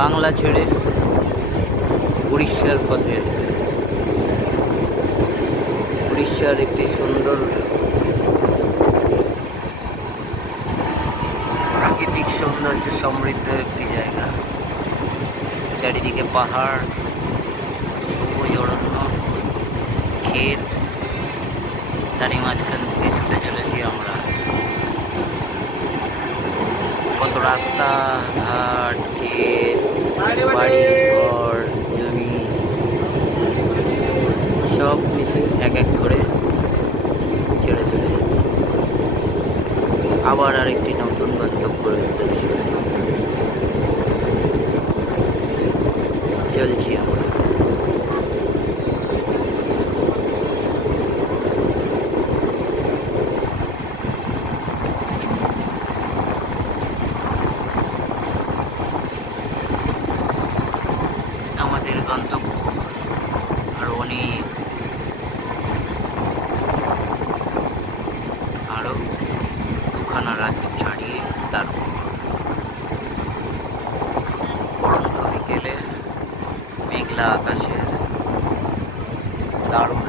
বাংলা ছেড়ে উড়িষ্যার পথে। উড়িষ্যার একটি সুন্দর প্রাকৃতিক সৌন্দর্য সমৃদ্ধ একটি জায়গা। চারিদিকে পাহাড়, সবুজ অরণ্য, ক্ষেত, তারই মাঝখান থেকে ছুটে চলেছি আমরা। কত রাস্তা ঘাট, ক্ষেত, বাড়ি ঘর, জমি সব কিছু এক এক করে ছেড়ে চলে যাচ্ছে আবার আরেকটি নতুন গন্তব্যের উদ্দেশ্যে চলছি আমরা। আমাদের গন্তব্য আরো দুখানা রাজ্য ছাড়িয়ে, তারপর পড়ন্ত বিকেলে মেঘলা আকাশের দারুণ